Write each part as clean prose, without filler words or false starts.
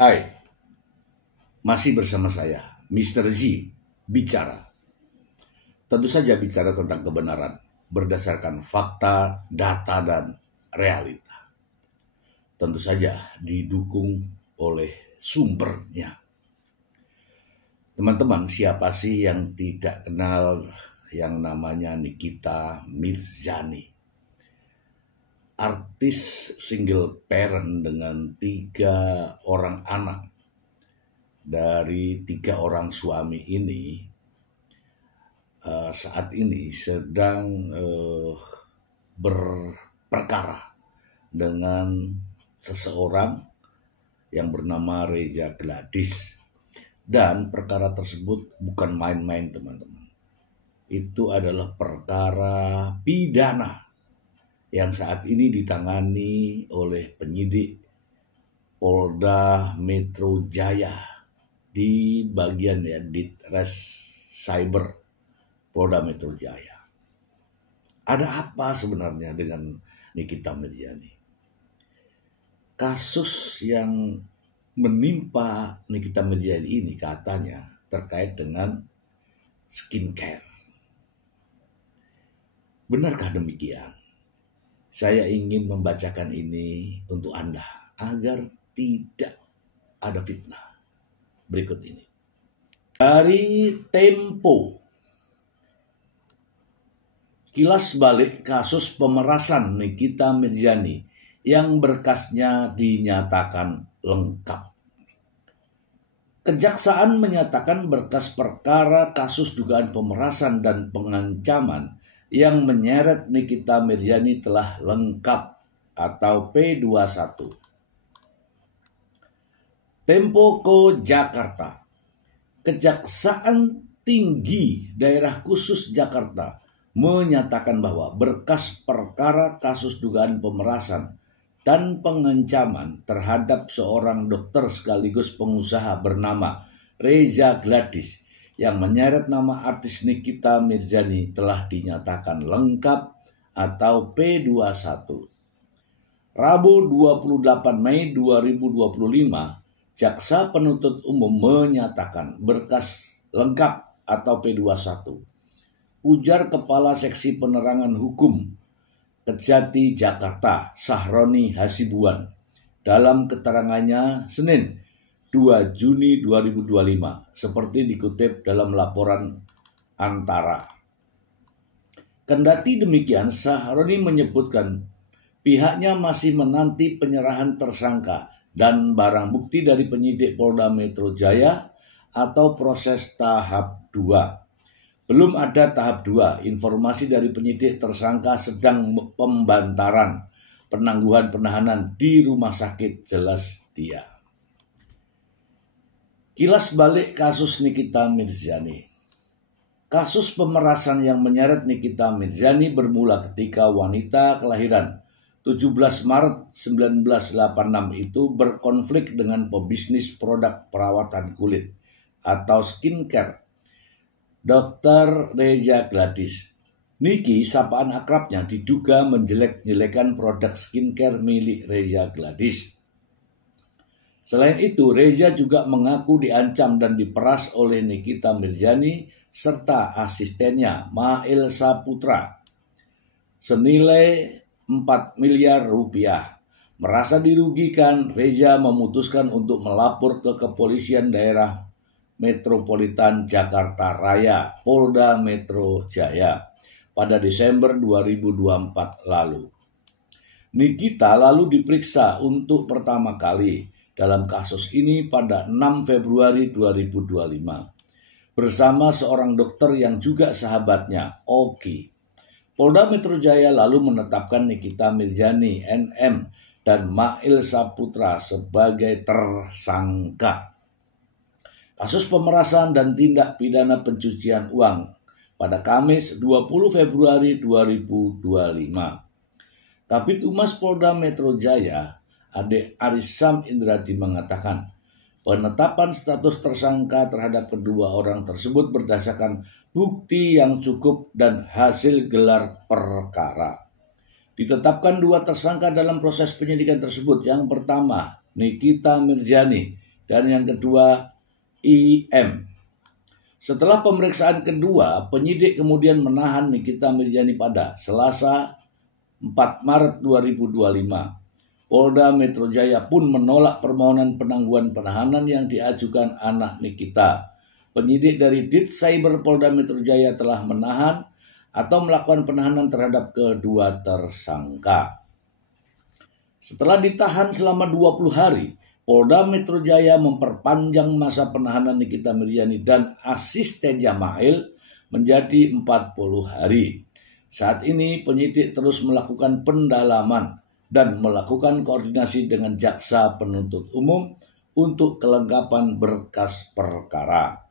Hai, masih bersama saya, Mr. Z, bicara. Tentu saja bicara tentang kebenaran, berdasarkan fakta, data, dan realita. Tentu saja didukung oleh sumbernya. Teman-teman, siapa sih yang tidak kenal yang namanya Nikita Mirzani? Artis single parent dengan 3 orang anak. Dari 3 orang suami ini saat ini sedang berperkara dengan seseorang yang bernama Reza Gladys. Dan perkara tersebut bukan main-main, teman-teman. Itu adalah perkara pidana yang saat ini ditangani oleh penyidik Polda Metro Jaya di bagian Ditres Cyber Polda Metro Jaya. Ada apa sebenarnya dengan Nikita Mirzani? Kasus yang menimpa Nikita Mirzani ini katanya terkait dengan skincare. Benarkah demikian? Saya ingin membacakan ini untuk Anda agar tidak ada fitnah. Berikut ini. Dari Tempo. Kilas balik kasus pemerasan Nikita Mirzani yang berkasnya dinyatakan lengkap. Kejaksaan menyatakan berkas perkara kasus dugaan pemerasan dan pengancaman yang menyeret Nikita Mirzani telah lengkap atau P21. Tempo Jakarta. Kejaksaan Tinggi Daerah Khusus Jakarta menyatakan bahwa berkas perkara kasus dugaan pemerasan dan pengancaman terhadap seorang dokter sekaligus pengusaha bernama Reza Gladys yang menyeret nama artis Nikita Mirzani telah dinyatakan lengkap atau P21. Rabu 28 Mei 2025, Jaksa Penuntut Umum menyatakan berkas lengkap atau P21. Ujar Kepala Seksi Penerangan Hukum Kejati Jakarta, Sahroni Hasibuan, dalam keterangannya Senin 2 Juni 2025, seperti dikutip dalam laporan Antara. Kendati demikian, Sahroni menyebutkan pihaknya masih menanti penyerahan tersangka dan barang bukti dari penyidik Polda Metro Jaya atau proses tahap 2. Belum ada tahap 2, informasi dari penyidik tersangka sedang pembantaran penangguhan penahanan di rumah sakit, jelas dia. Kilas balik kasus Nikita Mirzani. Kasus pemerasan yang menyeret Nikita Mirzani bermula ketika wanita kelahiran 17 Maret 1986 itu berkonflik dengan pebisnis produk perawatan kulit atau skincare, Dr. Reza Gladys. Niki, sapaan akrabnya, diduga menjelek-jelekan produk skincare milik Reza Gladys. Selain itu, Reza juga mengaku diancam dan diperas oleh Nikita Mirzani serta asistennya Mail Saputra senilai 4 miliar rupiah. Merasa dirugikan, Reza memutuskan untuk melapor ke Kepolisian Daerah Metropolitan Jakarta Raya, Polda Metro Jaya, pada Desember 2024 lalu. Nikita lalu diperiksa untuk pertama kali dalam kasus ini pada 6 Februari 2025 bersama seorang dokter yang juga sahabatnya, Oki. Polda Metro Jaya lalu menetapkan Nikita Mirzani, NM, dan Mail Saputra sebagai tersangka kasus pemerasan dan tindak pidana pencucian uang pada Kamis 20 Februari 2025. Kabid Humas Polda Metro Jaya, Ade Arisam Indradi, mengatakan penetapan status tersangka terhadap kedua orang tersebut berdasarkan bukti yang cukup dan hasil gelar perkara. Ditetapkan 2 tersangka dalam proses penyidikan tersebut. Yang pertama, Nikita Mirzani dan yang kedua IM. Setelah pemeriksaan kedua, penyidik kemudian menahan Nikita Mirzani pada Selasa 4 Maret 2025. Polda Metro Jaya pun menolak permohonan penangguhan penahanan yang diajukan anak Nikita. Penyidik dari Ditcyber Polda Metro Jaya telah menahan atau melakukan penahanan terhadap kedua tersangka. Setelah ditahan selama 20 hari, Polda Metro Jaya memperpanjang masa penahanan Nikita Mirzani dan asistennya Mail menjadi 40 hari. Saat ini penyidik terus melakukan pendalaman dan melakukan koordinasi dengan jaksa penuntut umum untuk kelengkapan berkas perkara.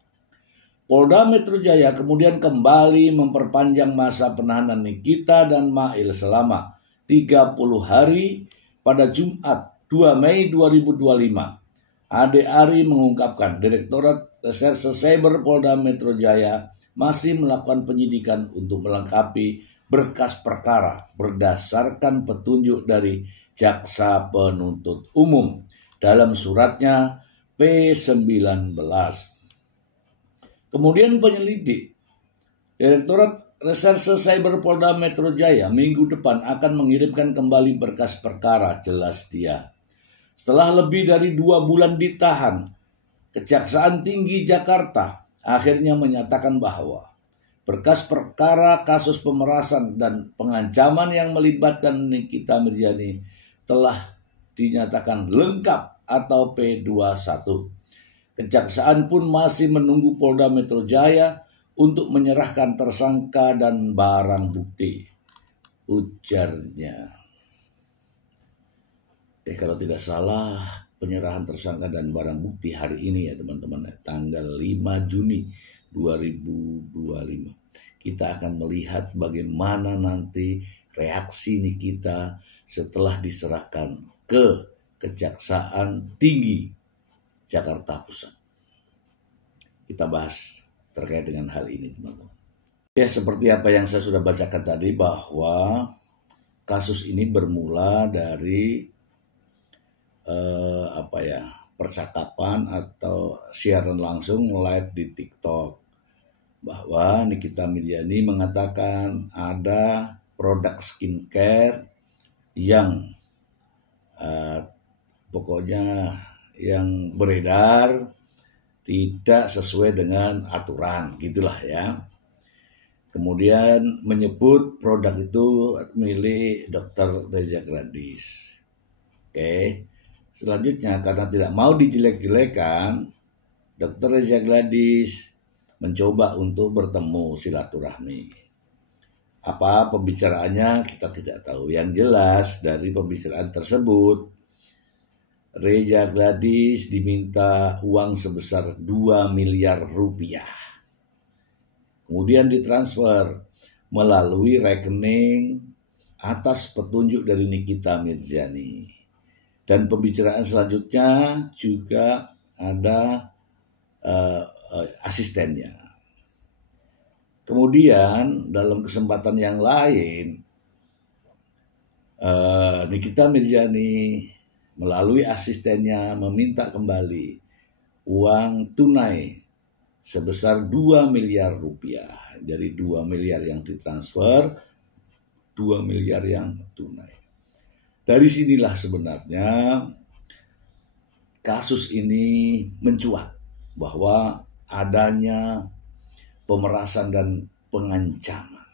Polda Metro Jaya kemudian kembali memperpanjang masa penahanan Nikita dan Mail selama 30 hari pada Jumat 2 Mei 2025. Ade Ari mengungkapkan Direktorat Reserse Cyber Polda Metro Jaya masih melakukan penyidikan untuk melengkapi berkas perkara berdasarkan petunjuk dari jaksa penuntut umum dalam suratnya P19. Kemudian penyelidik Direktorat Reserse Cyber Polda Metro Jaya minggu depan akan mengirimkan kembali berkas perkara, jelas dia. Setelah lebih dari 2 bulan ditahan, Kejaksaan Tinggi Jakarta akhirnya menyatakan bahwa berkas perkara kasus pemerasan dan pengancaman yang melibatkan Nikita Mirzani telah dinyatakan lengkap atau P21. Kejaksaan pun masih menunggu Polda Metro Jaya untuk menyerahkan tersangka dan barang bukti, ujarnya. Kalau tidak salah, penyerahan tersangka dan barang bukti hari ini ya teman-teman, tanggal 5 Juni 2025. Kita akan melihat bagaimana nanti reaksi Nikita setelah diserahkan ke Kejaksaan Tinggi Jakarta Pusat. Kita bahas terkait dengan hal ini teman-teman. Ya, seperti apa yang saya sudah bacakan tadi, bahwa kasus ini bermula dari percakapan atau siaran langsung live di TikTok, bahwa Nikita Mirzani mengatakan ada produk skincare yang pokoknya yang beredar tidak sesuai dengan aturan, gitulah ya. Kemudian menyebut produk itu milik Dr. Reza Gladys. Oke. Selanjutnya, karena tidak mau dijelek-jelekan, Dr. Reza Gladys mencoba untuk bertemu silaturahmi. Apa pembicaraannya kita tidak tahu. Yang jelas dari pembicaraan tersebut, Reza Gladys diminta uang sebesar 2 miliar rupiah. Kemudian ditransfer melalui rekening atas petunjuk dari Nikita Mirzani. Dan pembicaraan selanjutnya juga ada asistennya. Kemudian dalam kesempatan yang lain, Nikita Mirzani melalui asistennya meminta kembali uang tunai sebesar 2 miliar rupiah. Dari 2 miliar yang ditransfer, 2 miliar yang tunai. Dari sinilah sebenarnya kasus ini mencuat bahwa adanya pemerasan dan pengancaman.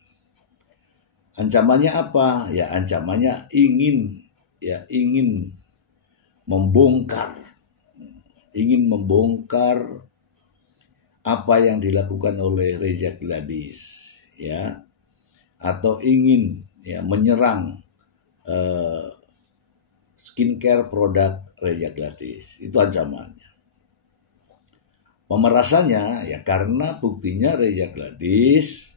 Ancamannya apa? Ya, ancamannya ingin membongkar apa yang dilakukan oleh Reza Gladys, ya, atau ingin menyerang skincare produk Reza Gladys. Itu ancamannya. Pemerasannya ya karena buktinya Reza Gladys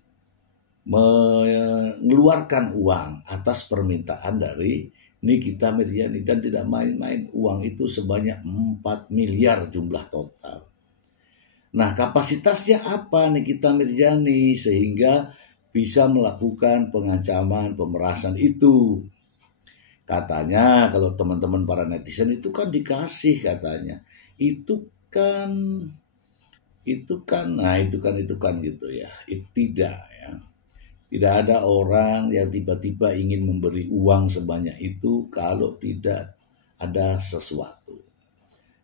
mengeluarkan uang atas permintaan dari Nikita Mirzani, dan tidak main-main, uang itu sebanyak 4 miliar jumlah total. Nah, kapasitasnya apa Nikita Mirzani sehingga bisa melakukan pengancaman pemerasan itu? Katanya kalau teman-teman para netizen itu kan dikasih katanya itu kan gitu ya. Tidak ya. Tidak ada orang yang tiba-tiba ingin memberi uang sebanyak itu kalau tidak ada sesuatu.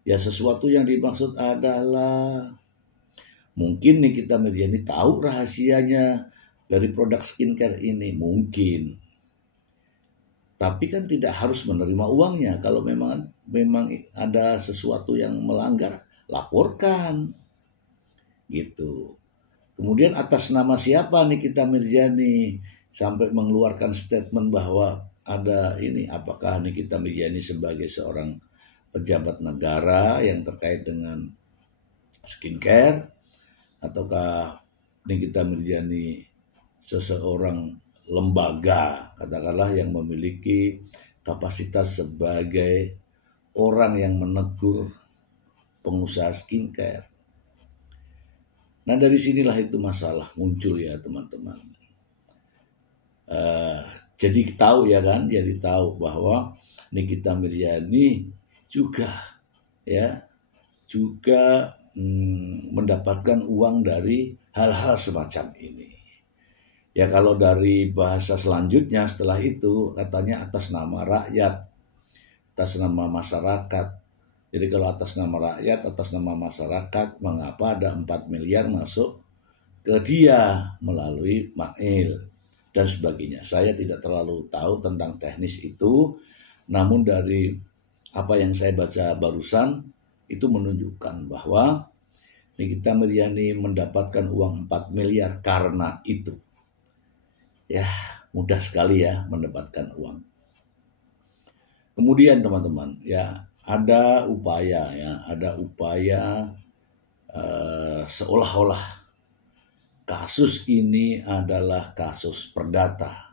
Ya, sesuatu yang dimaksud adalah mungkin Nikita Mirzani tahu rahasianya dari produk skincare ini, mungkin. Tapi kan tidak harus menerima uangnya. Kalau memang ada sesuatu yang melanggar, laporkan. Gitu. Kemudian atas nama siapa Nikita Mirzani sampai mengeluarkan statement bahwa ada ini, apakah Nikita Mirzani sebagai seorang pejabat negara yang terkait dengan skincare, ataukah Nikita Mirzani seseorang lembaga, katakanlah yang memiliki kapasitas sebagai orang yang menegur pengusaha skincare. Nah, dari sinilah itu masalah muncul ya teman-teman. Jadi tahu ya kan, jadi tahu bahwa Nikita Mirzani juga mendapatkan uang dari hal-hal semacam ini. Ya, kalau dari bahasa selanjutnya setelah itu katanya atas nama rakyat, atas nama masyarakat. Jadi kalau atas nama rakyat, atas nama masyarakat, mengapa ada 4 miliar masuk ke dia melalui Mail dan sebagainya. Saya tidak terlalu tahu tentang teknis itu, namun dari apa yang saya baca barusan itu menunjukkan bahwa Nikita Mirzani mendapatkan uang 4 miliar karena itu. Ya, mudah sekali ya mendapatkan uang. Kemudian teman-teman, ya ada upaya seolah-olah kasus ini adalah kasus perdata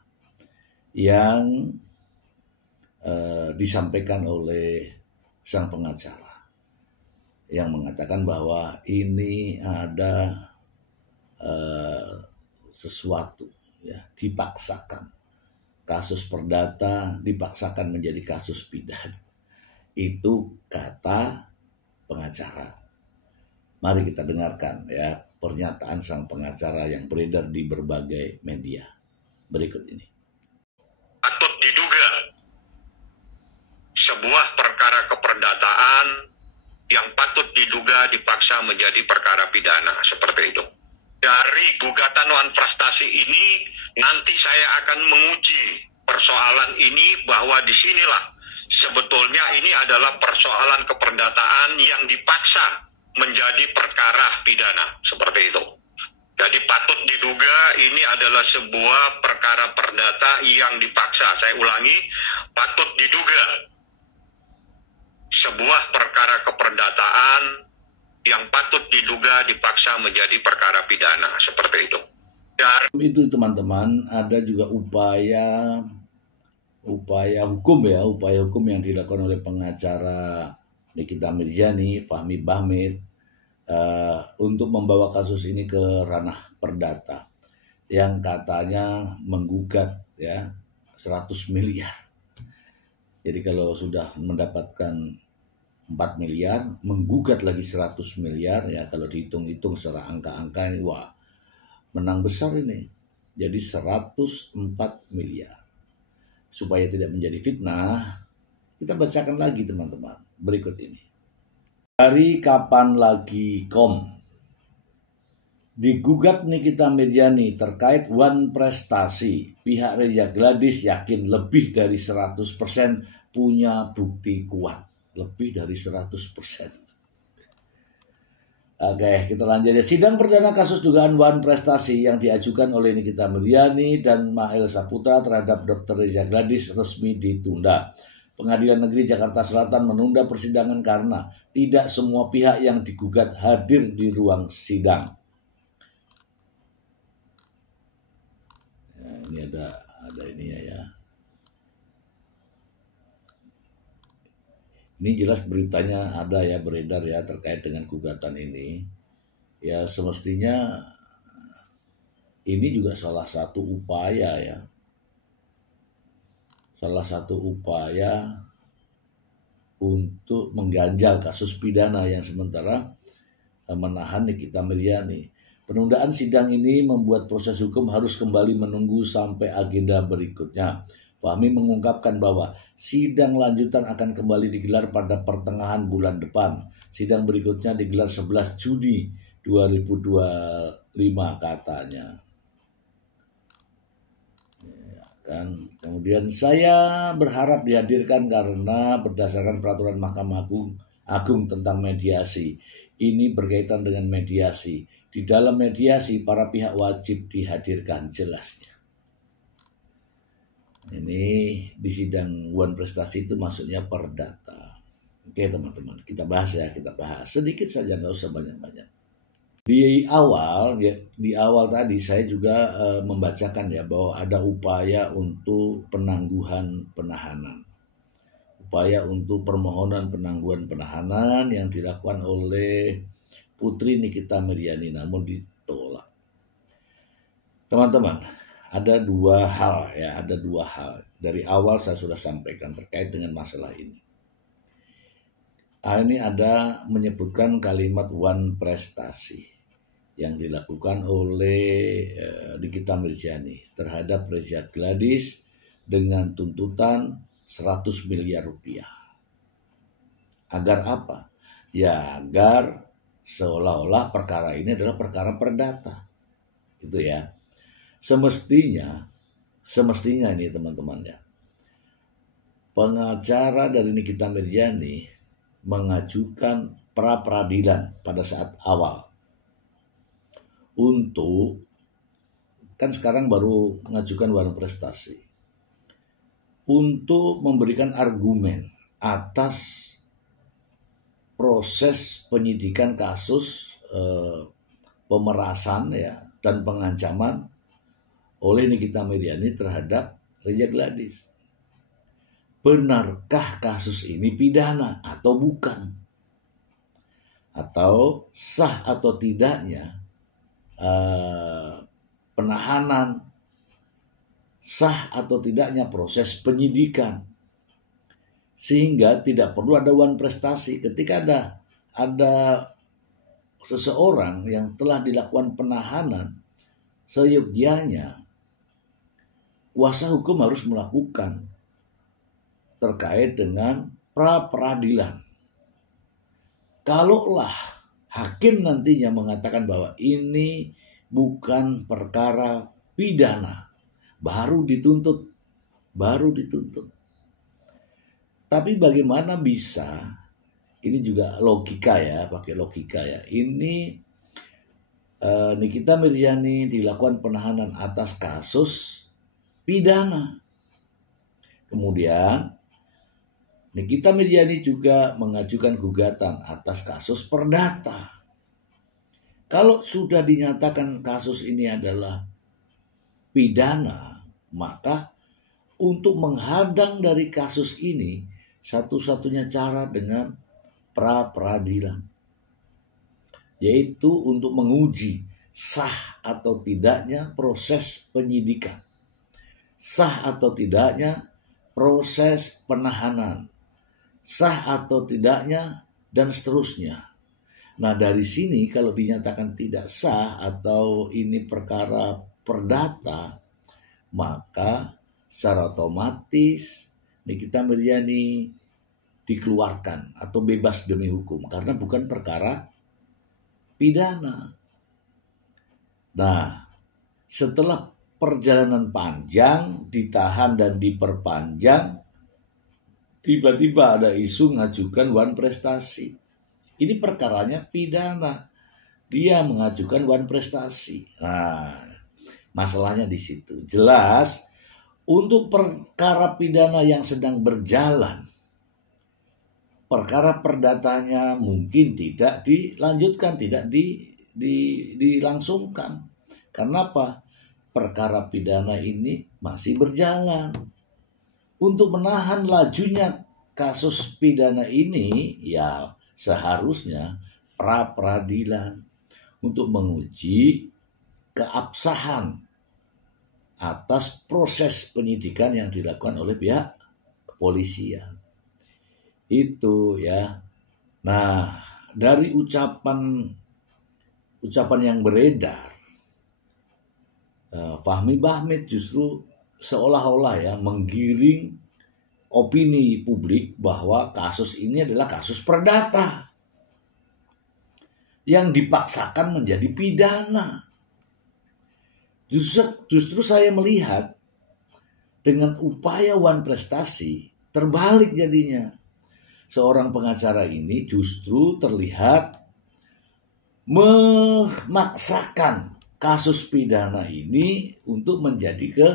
yang disampaikan oleh sang pengacara yang mengatakan bahwa ini ada sesuatu ya dipaksakan, kasus perdata dipaksakan menjadi kasus pidana. Itu kata pengacara. Mari kita dengarkan ya pernyataan sang pengacara yang beredar di berbagai media berikut ini. Patut diduga sebuah perkara keperdataan yang patut diduga dipaksa menjadi perkara pidana seperti itu. Dari gugatan Wan Prastasi ini nanti saya akan menguji persoalan ini bahwa disinilah sebetulnya ini adalah persoalan keperdataan yang dipaksa menjadi perkara pidana seperti itu. Jadi patut diduga ini adalah sebuah perkara perdata yang dipaksa. Saya ulangi, patut diduga sebuah perkara keperdataan yang patut diduga dipaksa menjadi perkara pidana seperti itu. Itu teman-teman, ada juga upaya hukum yang dilakukan oleh pengacara Nikita Mirzani, Fahmi Bahmid, untuk membawa kasus ini ke ranah perdata yang katanya menggugat ya 100 miliar. Jadi kalau sudah mendapatkan 4 miliar, menggugat lagi 100 miliar ya, kalau dihitung-hitung secara angka-angka ini wah menang besar ini. Jadi 104 miliar. Supaya tidak menjadi fitnah, kita bacakan lagi teman-teman berikut ini. Dari kapanlagi.com, digugat Nikita Mirzani terkait Wan Prestasi, pihak Reza Gladys yakin lebih dari 100% punya bukti kuat. Lebih dari 100%. Oke, kita lanjut ya. Sidang perdana kasus dugaan Wan Prestasi yang diajukan oleh Nikita Mirzani dan Mail Saputra terhadap Dr. Reza Gladys resmi ditunda. Pengadilan Negeri Jakarta Selatan menunda persidangan karena tidak semua pihak yang digugat hadir di ruang sidang. Ini ada ini ya. Ini jelas beritanya ada ya beredar ya terkait dengan gugatan ini. Ya semestinya ini juga salah satu upaya ya. Salah satu upaya untuk mengganjal kasus pidana yang sementara menahan Nikita Mirzani. Penundaan sidang ini membuat proses hukum harus kembali menunggu sampai agenda berikutnya. Fahmi mengungkapkan bahwa sidang lanjutan akan kembali digelar pada pertengahan bulan depan. Sidang berikutnya digelar 11 Juni 2025 katanya. Kemudian saya berharap dihadirkan karena berdasarkan peraturan Mahkamah Agung tentang mediasi. Ini berkaitan dengan mediasi. Di dalam mediasi para pihak wajib dihadirkan, jelasnya. Ini di sidang Wan Prestasi itu maksudnya perdata. Oke teman-teman, kita bahas sedikit saja, nggak usah banyak-banyak. Di awal tadi saya juga membacakan ya bahwa ada upaya untuk penangguhan penahanan. Upaya untuk permohonan penangguhan penahanan yang dilakukan oleh Putri Nikita Mirzani namun ditolak. Teman-teman, ada dua hal. Dari awal saya sudah sampaikan terkait dengan masalah ini. Ini ada menyebutkan kalimat Wan Prestasi yang dilakukan oleh Nikita Mirzani terhadap Reza Gladys dengan tuntutan 100 miliar rupiah. Agar apa? Ya agar seolah-olah perkara ini adalah perkara perdata. Itu ya. Semestinya ini teman-teman ya. Pengacara dari Nikita Mirzani mengajukan pra peradilan pada saat awal. Untuk, kan sekarang baru mengajukan Wan Prestasi, untuk memberikan argumen atas proses penyidikan kasus pemerasan ya dan pengancaman oleh Nikita Mirzani terhadap Reza Gladys. Benarkah kasus ini pidana atau bukan? Atau sah atau tidaknya penahanan, sah atau tidaknya proses penyidikan, sehingga tidak perlu ada Wan Prestasi ketika ada seseorang yang telah dilakukan penahanan. Seyogyanya kuasa hukum harus melakukan terkait dengan pra peradilan. Kalaulah hakim nantinya mengatakan bahwa ini bukan perkara pidana, baru dituntut. Tapi bagaimana bisa, ini juga logika ya, pakai logika ya. Ini Nikita Mirzani dilakukan penahanan atas kasus pidana. Kemudian Nikita Mirzani juga mengajukan gugatan atas kasus perdata. Kalau sudah dinyatakan kasus ini adalah pidana, maka untuk menghadang dari kasus ini satu-satunya cara dengan pra peradilan, yaitu untuk menguji sah atau tidaknya proses penyidikan, sah atau tidaknya proses penahanan, sah atau tidaknya, dan seterusnya. Nah dari sini kalau dinyatakan tidak sah atau ini perkara perdata, maka secara otomatis Nikita Mirzani dikeluarkan atau bebas demi hukum karena bukan perkara pidana. Nah setelah perjalanan panjang, ditahan dan diperpanjang, tiba-tiba ada isu mengajukan Wan Prestasi. Ini perkaranya pidana. Dia mengajukan Wan Prestasi. Nah, masalahnya di situ. Jelas, untuk perkara pidana yang sedang berjalan, perkara perdatanya mungkin tidak dilanjutkan, tidak dilangsungkan. Karena apa? Perkara pidana ini masih berjalan. Untuk menahan lajunya kasus pidana ini, ya seharusnya pra peradilan untuk menguji keabsahan atas proses penyidikan yang dilakukan oleh pihak kepolisian. Itu ya. Nah, dari ucapan yang beredar, Fahmi Bahmid justru seolah-olah ya menggiring opini publik bahwa kasus ini adalah kasus perdata yang dipaksakan menjadi pidana. Justru saya melihat dengan upaya Wan Prestasi terbalik jadinya. Seorang pengacara ini justru terlihat memaksakan kasus pidana ini untuk menjadi ke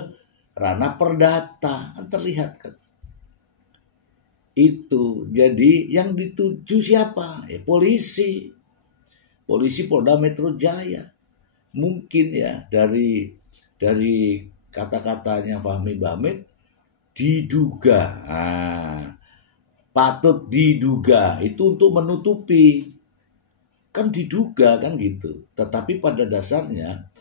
ranah perdata. Terlihat kan? Itu jadi yang dituju siapa? Polisi Polda Metro Jaya. Mungkin ya dari kata-katanya Fahmi Bahmid diduga, patut diduga itu untuk menutupi, kan diduga kan gitu. Tetapi pada dasarnya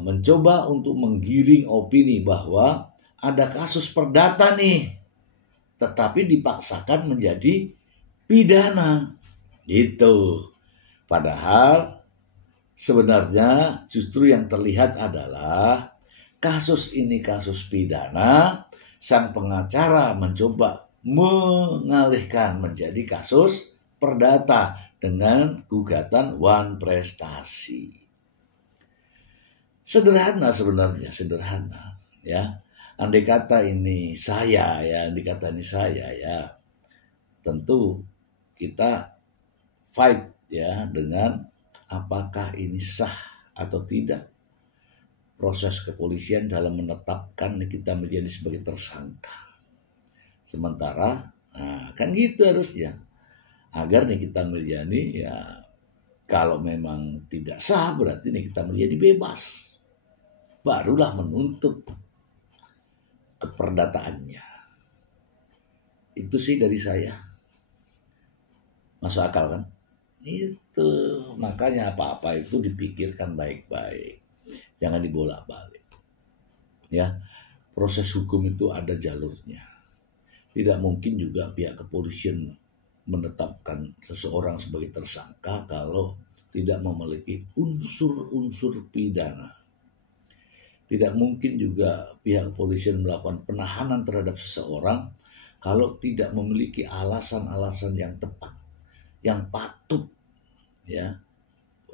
mencoba untuk menggiring opini bahwa ada kasus perdata nih, tetapi dipaksakan menjadi pidana gitu. Padahal sebenarnya justru yang terlihat adalah kasus ini kasus pidana, sang pengacara mencoba mengalihkan menjadi kasus perdata dengan gugatan Wan Prestasi. Sederhana sebenarnya, sederhana ya. Andai kata ini saya ya, tentu kita fight ya dengan apakah ini sah atau tidak proses kepolisian dalam menetapkan kita menjadi sebagai tersangka. Sementara kan gitu harusnya, agar Nikita Mirzani ya kalau memang tidak sah berarti Nikita Mirzani bebas, barulah menuntut keperdataannya. Itu sih dari saya, masuk akal kan? Itu makanya apa-apa itu dipikirkan baik-baik, jangan dibolak-balik ya. Proses hukum itu ada jalurnya. Tidak mungkin juga pihak kepolisian menetapkan seseorang sebagai tersangka kalau tidak memiliki unsur-unsur pidana. Tidak mungkin juga pihak kepolisian melakukan penahanan terhadap seseorang kalau tidak memiliki alasan-alasan yang tepat, yang patut ya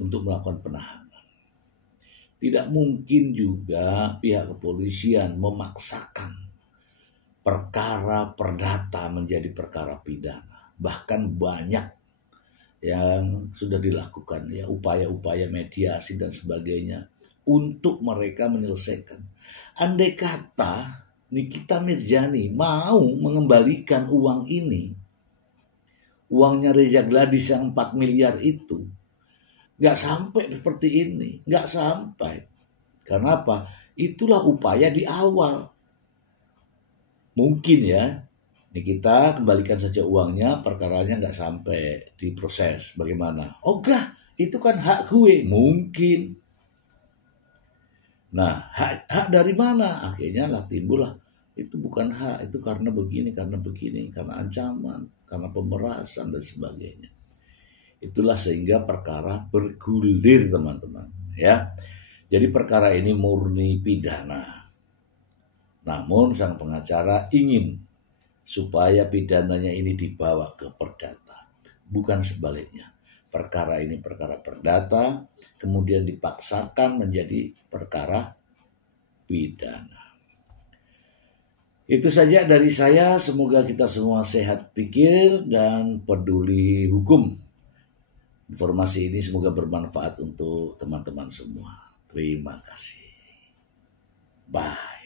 untuk melakukan penahanan. Tidak mungkin juga pihak kepolisian memaksakan perkara perdata menjadi perkara pidana. Bahkan banyak yang sudah dilakukan ya, upaya-upaya mediasi dan sebagainya untuk mereka menyelesaikan. Andai kata Nikita Mirzani mau mengembalikan uang ini, uangnya Reza Gladys yang 4 miliar itu, gak sampai seperti ini, gak sampai. Karena apa? Itulah upaya di awal. Mungkin ya, Nikita kembalikan saja uangnya, perkaranya gak sampai diproses. Bagaimana? Oh gak, itu kan hak gue. Mungkin. Nah, hak dari mana? Akhirnya lah timbullah. Itu bukan hak, itu karena begini, karena ancaman, karena pemerasan dan sebagainya. Itulah sehingga perkara bergulir teman-teman ya. Jadi perkara ini murni pidana. Namun sang pengacara ingin supaya pidananya ini dibawa ke perdata. Bukan sebaliknya. Perkara ini perkara perdata, kemudian dipaksakan menjadi perkara pidana. Itu saja dari saya. Semoga kita semua sehat pikir dan peduli hukum. Informasi ini semoga bermanfaat untuk teman-teman semua. Terima kasih. Bye.